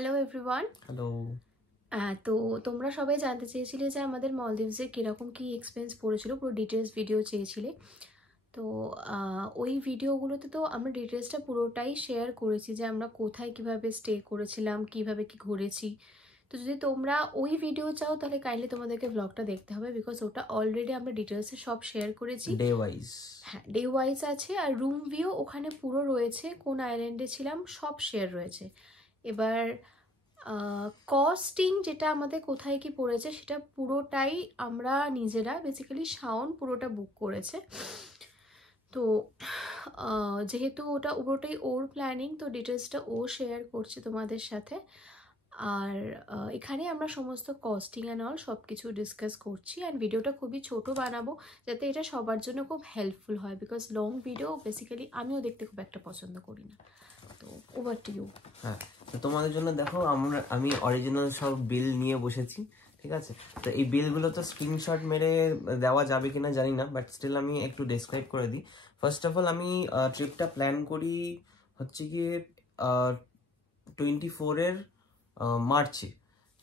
Hello everyone. Hello. তো তোমরা সবাই জানতে চেয়েছিলে যে আমাদের মলদ্বীপসে কীরকম কী এক্সপেন্স পড়েছিল, পুরো ডিটেলস ভিডিও চেয়েছিলে। তো ওই ভিডিওগুলোতে তো আমরা ডিটেলসটা পুরোটাই শেয়ার করেছি যে আমরা কোথায় কিভাবে স্টে করেছিলাম, কিভাবে কি ঘুরেছি। তো যদি তোমরা ওই ভিডিও চাও তাহলে কাইন্ডলি তোমাদেরকে ব্লগটা দেখতে হবে, বিকজ ওটা অলরেডি আমরা ডিটেলসে সব শেয়ার করেছি। ডে ওয়াইজ, হ্যাঁ, ডে ওয়াইজ আছে, আর রুম ভিউ ওখানে পুরো রয়েছে, কোন আইল্যান্ডে ছিলাম সব শেয়ার রয়েছে। এবার কস্টিং যেটা আমাদের কোথায় কি পড়েছে সেটা পুরোটাই আমরা নিজেরা, বেসিক্যালি শাওন পুরোটা বুক করেছে। তো যেহেতু ওটা পুরোটাই ওর প্ল্যানিং, তো ডিটেলসটা ও শেয়ার করছে তোমাদের সাথে। আর এখানে আমরা সমস্ত কস্টিং অ্যান্ড অল সব কিছু ডিসকাস করছি, অ্যান্ড ভিডিওটা খুবই ছোট বানাবো যাতে এটা সবার জন্য খুব হেল্পফুল হয়, বিকজ লং ভিডিও বেসিক্যালি আমিও দেখতে খুব একটা পছন্দ করি না। তো ওভার টু ইউ। হ্যাঁ, তো তোমাদের জন্য দেখো আমি অরিজিনাল সব বিল নিয়ে বসেছি, ঠিক আছে? তো এই বিলগুলো তো স্ক্রিনশট মেরে দেওয়া যাবে কিনা জানি না, বাট স্টিল আমি একটু ডেসক্রাইব করে দিই। ফার্স্ট অফ অল আমি ট্রিপটা প্ল্যান করি হচ্ছে গিয়ে 24-এর মার্চে।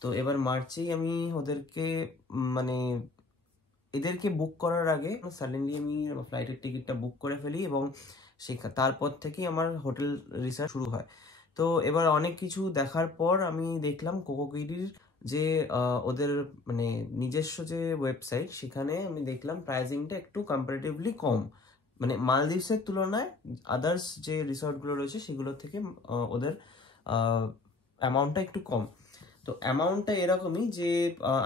তো এবার মার্চেই আমি ওদেরকে মানে এদেরকে বুক করার আগে সাডেনলি আমি ফ্লাইটের টিকিটটা বুক করে ফেলি, এবং তারপর থেকেই আমার হোটেল রিসার্চ শুরু হয়। তো এবার অনেক কিছু দেখার পর আমি দেখলাম কোকোকিরির যে ওদের মানে নিজস্ব যে ওয়েবসাইট, সেখানে আমি দেখলাম প্রাইসিংটা একটু কম্পারেটিভলি কম, মানে মালদ্বীপসের তুলনায় আদার্স যে রিসর্টগুলো রয়েছে সেগুলোর থেকে ওদের অ্যামাউন্টটা একটু কম। তো অ্যামাউন্টটা এরকমই যে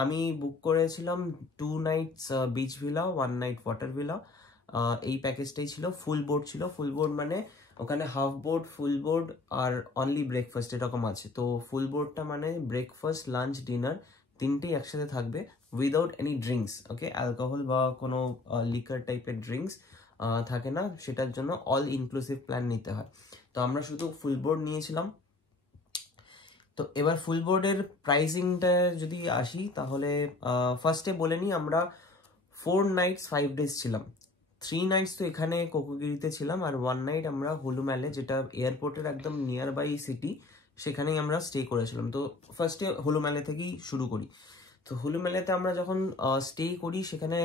আমি বুক করেছিলাম 2 nights beach villa, 1 night water villa. এই প্যাকেজটাই ছিল, ফুল বোর্ড ছিল। ফুল বোর্ড মানে ওখানে হাফ বোর্ড, ফুল বোর্ড আর অনলি ব্রেকফাস্ট এরকম আছে। তো ফুল বোর্ডটা মানে ব্রেকফাস্ট, লাঞ্চ, ডিনার তিনটেই একসাথে থাকবে উইদাউট এনি ড্রিঙ্কস। ওকে, অ্যালকোহল বা কোনো লিকার টাইপের ড্রিঙ্কস থাকে না, সেটার জন্য অল ইনক্লুসিভ প্ল্যান নিতে হয়। তো আমরা শুধু ফুল বোর্ড নিয়েছিলাম। তো এবার ফুল বোর্ডের প্রাইসিংটা যদি আসি তাহলে ফার্স্টে বলে নিই, আমরা 4 নাইটস 5 ডেজ ছিলাম। 3 নাইটস তো এখানে কোকোগিরিতে ছিলাম, আর 1 নাইট আমরা হুলুম্যালে, যেটা এয়ারপোর্টের একদম নিয়ার বাই সিটি, সেখানেই আমরা স্টে করেছিলাম। তো ফার্স্টে হুলুম্যালে থেকেই শুরু করি। তো হুলুম্যালেতে আমরা যখন স্টে করি, সেখানে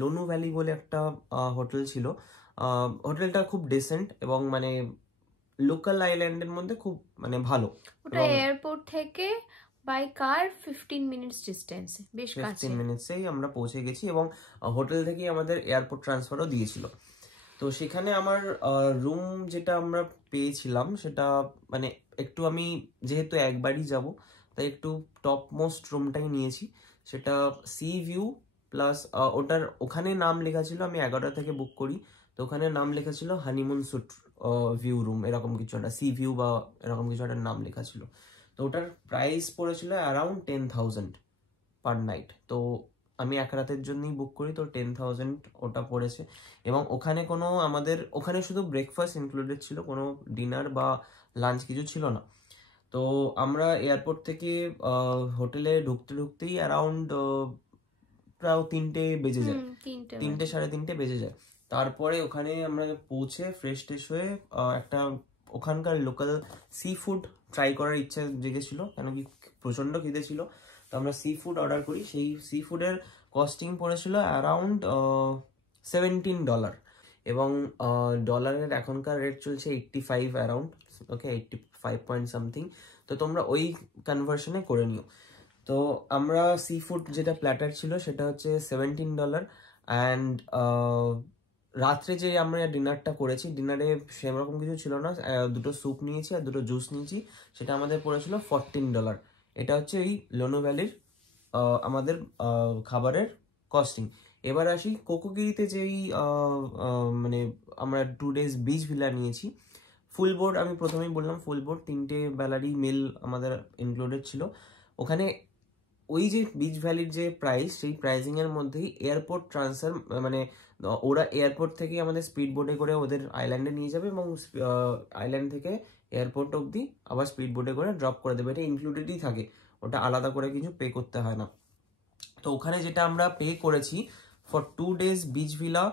লোনু ভ্যালি বলে একটা হোটেল ছিল। হোটেলটা খুব ডিসেন্ট এবং মানে লোকাল আইল্যান্ডের মধ্যে খুব মানে ভালো। ওটা এয়ারপোর্ট থেকে বাই কার 15 মিনিটস ডিস্টেন্স, বেশ কাছে। 15 মিনিটসেই আমরা পৌঁছে গেছি, এবং হোটেল থেকেই আমাদের এয়ারপোর্ট ট্রান্সফারও দিয়েছিল। তো সেখানে আমার রুম যেটা আমরা পেয়েছিলাম সেটা মানে একটু, আমি যেহেতু একবারই যাব তাই একটু টপ মোস্ট রুমটাই নিয়েছি। সেটা সি ভিউ প্লাস ওটার ওখানে নাম লেখা ছিল, আমি 11টা থেকে বুক করি, তো ওখানে নাম লেখা ছিল হানিমুন সুট ভিউ রুম, এরকম কিছু একটা, সি ভিউ বা এরকম কিছু একটা নাম লেখা ছিল। তো ওটার প্রাইস পড়েছিল অ্যারাউন্ড 10,000 পার নাইট। তো আমি এক রাতের জন্যই বুক করি, তো 10,000 ওটা পড়েছে। এবং ওখানে কোনো আমাদের ওখানে শুধু ব্রেকফাস্ট ইনক্লুডেড ছিল, কোনো ডিনার বা লাঞ্চ কিছু ছিল না। তো আমরা এয়ারপোর্ট থেকে হোটেলে ঢুকতে ঢুকতেই অ্যারাউন্ড প্রায় 3টে বেজে যায়, 3টে 3:30 বেজে যায়। তারপরে ওখানে আমরা পৌঁছে ফ্রেশ ট্রেশ হয়ে একটা ওখানকার লোকাল সি ফুড ট্রাই করার ইচ্ছা জেগেছিল, কেন কি প্রচন্ড খিদে ছিল। তো আমরা সি ফুড অর্ডার করি। সেই সি ফুডের কস্টিং পড়েছিল অ্যারাউন্ড $17, এবং ডলারের এখনকার রেট চলছে 85 অ্যারাউন্ড, ওকে, 85 পয়েন্ট সামথিং। তো তোমরা ওই কনভার্সনে করে নিও। তো আমরা সি ফুড যেটা প্ল্যাটার ছিল সেটা হচ্ছে $17। অ্যান্ড রাত্রে যে আমরা ডিনারটা করেছি, ডিনারে সেরকম কিছু ছিল না, দুটো স্যুপ নিয়েছি আর দুটো জুস নিয়েছি, সেটা আমাদের পড়েছিল $14। এটা হচ্ছে এই লোনো ভ্যালির আমাদের খাবারের কস্টিং। এবার আসি কোকোগিরিতে যেই মানে আমরা 2 ডেজ বিচ ভিলা নিয়েছি। ফুল বোর্ড আমি প্রথমেই বললাম, ফুল বোর্ড 3টে বেলারই মিল আমাদের ইনক্লুডেড ছিল। ওখানে ওই যে বিচ ভ্যালির যে প্রাইস, সেই প্রাইসিং এর মধ্যেই এয়ারপোর্ট ট্রান্সফার, মানে ওরা এয়ারপোর্ট থেকে আমাদের স্পিড বোটে করে ওদের আইল্যান্ডে নিয়ে যাবে, এবং আইল্যান্ড থেকে এয়ারপোর্ট অবধি আবার স্পিড বোটে করে ড্রপ করে দেবে। এটা ইনক্লুডেডই থাকে, ওটা আলাদা করে কিছু পে করতে হয় না। তো ওখানে যেটা আমরা পে করেছি for 2 days beach villa,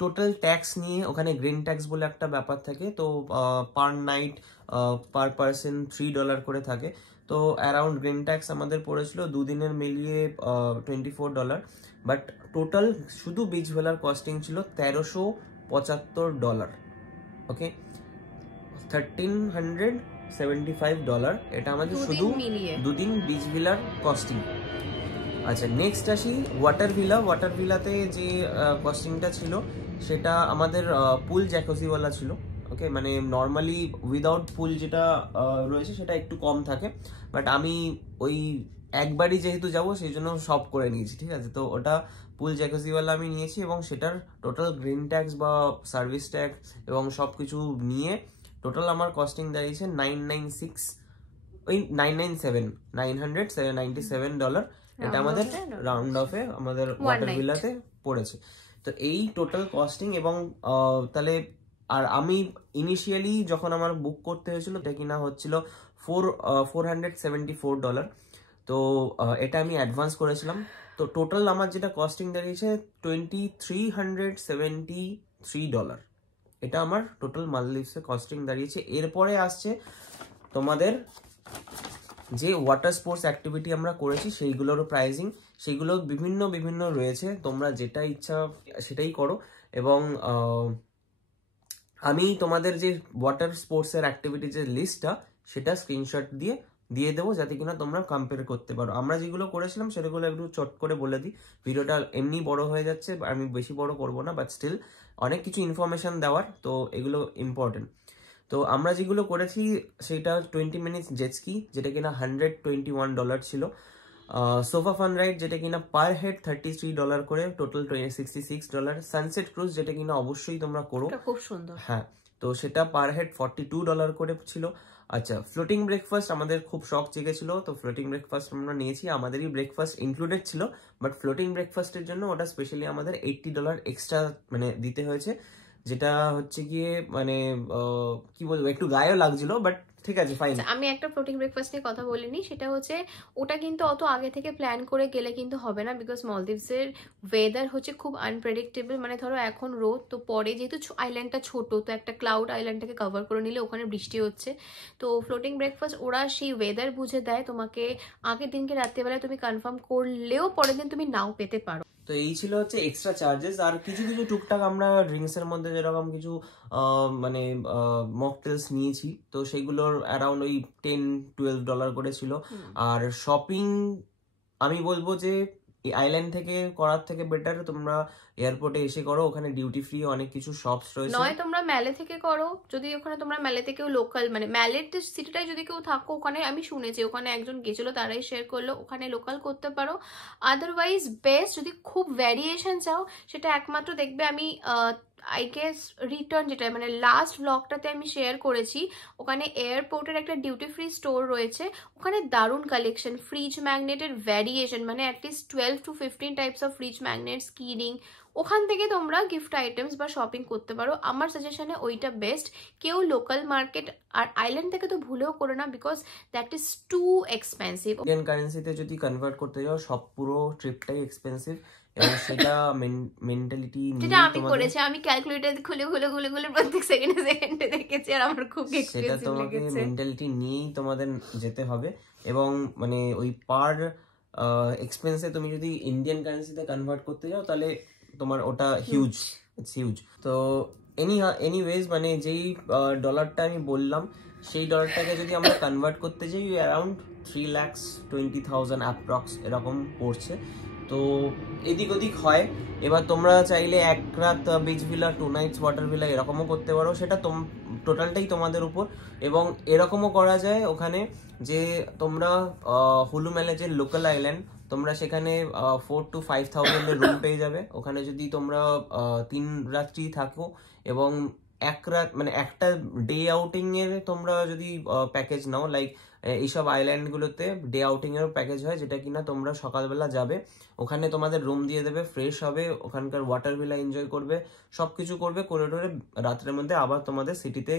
total tax নিয়ে ওখানে গ্রিন ট্যাক্স বলে একটা ব্যাপার থাকে, তো পার নাইট পার পার্সন $3 করে থাকে। তো অ্যারাউন্ড গ্রিন ট্যাক্স আমাদের পড়েছিল দুদিনের মিলিয়ে $24, বাট টোটাল শুধু বিচ ভিলার কস্টিং ছিল $1375। ওকে, $1375 এটা আমাদের শুধু দুদিন বিচ ভিলার কস্টিং। আচ্ছা, নেক্সট আসি ওয়াটার ভিলা। ওয়াটার ভিলাতে যে কস্টিংটা ছিল সেটা আমাদের পুল জ্যাকোজিওয়ালা ছিল। ওকে, মানে নর্মালি উইদাউট পুল যেটা রয়েছে সেটা একটু কম থাকে, বাট আমি ওই একবারই যেহেতু যাব সেই জন্য সব করে নিয়েছি, ঠিক আছে। তো ওটা পুল জ্যাকোজিওয়ালা আমি নিয়েছি এবং সেটার টোটাল গ্রিন ট্যাক্স বা সার্ভিস ট্যাক্স এবং সব কিছু নিয়ে টোটাল আমার কস্টিং দাঁড়িয়েছে $997। এটা আমাদের রাউন্ড অফে আমাদের ওয়াটার ভিলাতে পড়েছে। তো এই টোটাল কস্টিং এবং তাহলে আর আমি ইনিশিয়ালি যখন আমার বুক করতে হয়েছিল এটা কিনা হচ্ছিল $474। তো এটা আমি অ্যাডভান্স করেছিলাম। তো টোটাল আমার যেটা কস্টিং দাঁড়িয়েছে $2373। এটা আমার টোটাল মালদ্বীপসের কস্টিং দাঁড়িয়েছে। এরপরে আসছে তোমাদের যে ওয়াটার স্পোর্টস অ্যাক্টিভিটি আমরা করেছি সেইগুলোরও প্রাইজিং, সেইগুলো বিভিন্ন বিভিন্ন রয়েছে, তোমরা যেটা ইচ্ছা সেটাই করো। এবং আমি তোমাদের যে ওয়াটার স্পোর্টসের অ্যাক্টিভিটি যে লিস্টটা সেটা স্ক্রিনশট দিয়ে দেবো, যাতে কিনা তোমরা কম্পেয়ার করতে পারো। আমরা যেগুলো করেছিলাম সেগুলো একটু চট করে বলে দিই, ভিডিওটা এমনি বড় হয়ে যাচ্ছে, আমি বেশি বড় করব না, বাট স্টিল অনেক কিছু ইনফরমেশন দেওয়ার, তো এগুলো ইম্পর্টেন্ট। তো আমরা যেগুলো করেছি সেটা 20 মিনিটস জেটস্কি, যেটা কিনা $121 ছিল। সোফা ফান রাইড, যেটা কিনা পার হেড $33 করে, টোটাল $66। সানসেট ক্রুজ, যেটা কিনা অবশ্যই তোমরা করো, খুব সুন্দর। হ্যাঁ, তো সেটা পার হেড $42 করে ছিল। আচ্ছা, ফ্লোটিং ব্রেকফাস্ট আমাদের খুব শখ জেগেছিল, তো ফ্লোটিং ব্রেকফাস্ট আমরা নিয়েছি, আমাদেরই ব্রেকফাস্ট ইনক্লুডেড ছিল, বাট ফ্লোটিং ব্রেকফাস্টের জন্য ওটা স্পেশালি আমাদের $80 এক্সট্রা মানে দিতে হয়েছে, যেটা হচ্ছে গিয়ে মানে কি বলবো, একটু গায়েও লাগছিল, বাট ঠিক আছে, ফাইন। আমি একটা ফ্লোটিং ব্রেকফাস্ট নিয়ে কথা বলিনি, সেটা হচ্ছে ওটা কিন্তু অত আগে থেকে প্ল্যান করে গেলে কিন্তু হবে না, বিকজ মলদ্বীপসের ওয়েদার হচ্ছে খুব আনপ্রেডিক্টেবল। মানে ধরো এখন রোদ, তো পরে যেহেতু আইল্যান্ডটা ছোট, তো একটা ক্লাউড আইল্যান্ডটাকে কভার করে নিলে ওখানে বৃষ্টি হচ্ছে। তো ফ্লোটিং ব্রেকফাস্ট ওরা সেই ওয়েদার বুঝে দেয় তোমাকে, আগের দিনকে রাত্রেবেলায় তুমি কনফার্ম করলেও পরের দিন তুমি নাও পেতে পারো। তো এই ছিল হচ্ছে এক্সট্রা চার্জেস। আর কিছু কিছু টুকটাক আমরা ড্রিঙ্কস এর মধ্যে যেরকম কিছু মানে মকটেলস নিয়েছি, তো সেগুলোর অ্যারাউন্ড ওই $10-12 করে ছিল। আর শপিং আমি বলবো যে এই আইল্যান্ড থেকে করার থেকে বেটার তোমরা এয়ারপোর্টে এসে করো, ওখানে ডিউটি ফ্রি অনেক কিছু শপস রয়েছে। নয় তোমরা ম্যালে থেকে করো, যদি ওখানে তোমরা ম্যালে থেকেও লোকাল, মানে ম্যালের সিটিটাই যদি কেউ থাকো ওখানে, আমি শুনেছি ওখানে একজন গেছিলো তারাই শেয়ার করলো, ওখানে লোকাল করতে পারো। আদারওয়াইজ বেস্ট যদি খুব ভ্যারিয়েশন চাও, সেটা একমাত্র দেখবে আমি আই গেস রিটার্ন, যেটা মানে লাস্ট ব্লগটাতে আমি শেয়ার করেছি, ওখানে এয়ারপোর্টের একটা ডিউটি ফ্রি স্টোর রয়েছে, ওখানে দারুণ কালেকশন, ফ্রিজ ম্যাগনেটের ভ্যারিয়েশন, মানে at least 12-15 types of fridge magnets, keyring, ওখান থেকে তোমরা গিফট আইটেমস বা শপিং করতে পারো। আমার সাজেশনে ওইটা বেস্ট। কেউ লোকাল মার্কেট আর আইল্যান্ড থেকে তো ভুলেও করো না, because that is too expensive. Indian কারেন্সিতে যদি কনভার্ট করতে যাও সব পুরো ট্রিপটাই এক্সপেন্সিভ, এবং সেটা মেন্টালিটি যেটা আমি করেছি, আমি ক্যালকুলেটর খুলে খুলে খুলে খুলে প্রত্যেক সেকেন্ডে দেখেছি, আর আমার খুব সেটা তোমাকে মেন্টালিটি নিয়েই তোমাদের যেতে হবে। এবং মানে ওই পার এক্সপেন্সে তুমি যদি ইন্ডিয়ান কারেন্সিতে কনভার্ট করতে যাও তাহলে তোমার ওটা হিউজ, ইটস হিউজ। তো এনিওয়েজ মানে যেই ডলারটা আমি বললাম সেই ডলারটাকে যদি আমরা কনভার্ট করতে যাই অ্যারাউন্ড 3,20,000 অ্যাপ্রক্স এরকম পড়ছে। তো এদিক ওদিক হয়। এবার তোমরা চাইলে এক রাত beach villa, 2 nights water villa এরকমও করতে পারো, সেটা টোটালটাই তোমাদের উপর। এবং এরকমও করা যায় ওখানে যে তোমরা হুলু ম্যালে যে লোকাল আইল্যান্ড, তোমরা সেখানে 4,000-5,000 রুম পেয়ে যাবে। ওখানে যদি তোমরা 3 রাত্রি থাকো এবং এক রাত মানে একটা ডে আউটিং এর তোমরা যদি প্যাকেজ নাও, লাইক এইসব আইল্যান্ড গুলোতে ডে আউটিং এর প্যাকেজ হয়, যেটা কিনা তোমরা সকালবেলা যাবে, ওখানে তোমাদের রুম দিয়ে দেবে, ফ্রেশ হবে, ওখানকার ওয়াটার ভিলা এনজয় করবে, সবকিছু করবে, করে টোরে রাতের মধ্যে আবার তোমাদের সিটিতে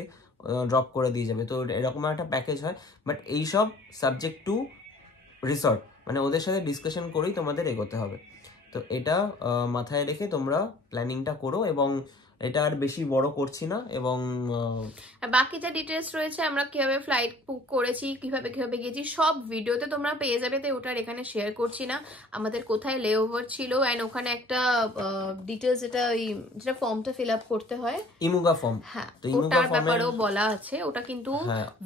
ড্রপ করে দিয়ে যাবে। তো এরকম একটা প্যাকেজ হয়, বাট এইসব সাবজেক্ট টু রিসর্ট, মানে ওদের সাথে ডিসকাশন করেই তোমাদের এগোতে হবে। তো এটা মাথায় রেখে তোমরা প্ল্যানিংটা করো, এবং এটা আর বেশি বড় করছি না। এবং বাকি যা ডিটেলস রয়েছে, আমরা কিভাবে ফ্লাইট বুক করেছি, কিভাবে কিভাবে গেছি, সব ভিডিওতে তোমরা পেয়ে যাবে, তাই ওটা এখানে শেয়ার করছি না। আমাদের কোথায় লে ওভার ছিল, অ্যান্ড ওখানে একটা ডিটেলস যেটা ফর্মটা ফিল আপ করতে হয়, ইমুগা ফর্ম, হ্যাঁ তো ইমুগা ওটার ফর্মের ব্যাপারেও বলা আছে। ওটা কিন্তু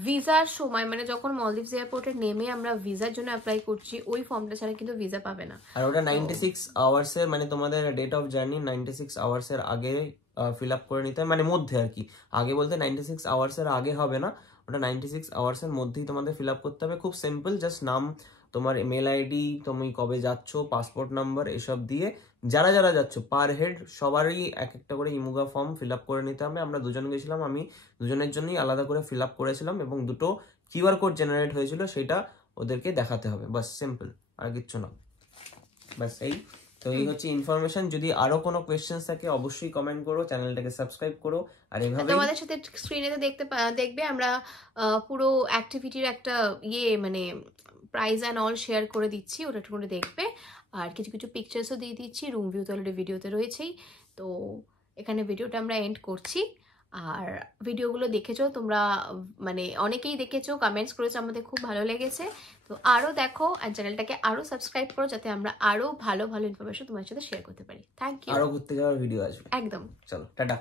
ভিসার সময়, মানে যখন মলদ্বীপস এয়ারপোর্টে নেমে আমরা ভিসার জন্য অ্যাপ্লাই করছি, ওই ফর্মটা ছাড়া কিন্তু ভিসা পাবে না। আর ওটা 96 আওয়ার্স এর, মানে তোমাদের ডেট অফ জার্নি 96 আওয়ার্স এর আগে ফিল আপ করে নিতে হয়, মানে মধ্যে আর কি। আগে বলতে 96 আওয়ার্স এর আগে হবে না, ওটা 96 আওয়ার্স এর মধ্যেই তোমাদের ফিল আপ করতে হবে। খুব সিম্পল, জাস্ট নাম, তোমার ইমেল আইডি, তুমি কবে যাচ্ছ, পাসপোর্ট নাম্বার, এসব দিয়ে যারা যারা যাচ্ছ পার হেড সবারই এক একটা করে ইমুগা ফর্ম ফিল আপ করে নিতে হবে। আমরা দুজন গেছিলাম, আমি দুজনের জন্যই আলাদা করে ফিল আপ করেছিলাম, এবং দুটো কিউআর কোড জেনারেট হয়েছিল, সেটা ওদেরকে দেখাতে হবে, বাস সিম্পল, আর কিচ্ছু না, বাস এই। তো এই হচ্ছে ইনফরমেশন। যদি আরো কোনো কোয়েশ্চেন্স থাকে অবশ্যই কমেন্ট করো, চ্যানেলটাকে সাবস্ক্রাইব করো, আর এভাবে তোমাদের সাথে স্ক্রিনে দেখবে আমরা পুরো অ্যাক্টিভিটির একটা মানে প্রাইজ অ্যান্ড অল শেয়ার করে দিচ্ছি, ওটা একটু করে দেখবে। আর কিছু কিছু পিকচার্সও দিয়ে দিচ্ছি, রুম ভিউ তো অলরেডি ভিডিওতে রয়েছেই। তো এখানে ভিডিওটা আমরা এন্ড করছি। আর ভিডিওগুলো দেখেছো তোমরা, মানে অনেকেই দেখেছো, কমেন্টস করেছো, আমাদের খুব ভালো লেগেছে। তো আরও দেখো, আর চ্যানেলটাকে আরও সাবস্ক্রাইব করো, যাতে আমরা আরও ভালো ভালো ইনফরমেশন তোমার সাথে শেয়ার করতে পারি। Thank you. আরো ঘুরতে যাওয়ার ভিডিও আসবে একদম। চলো টাটা।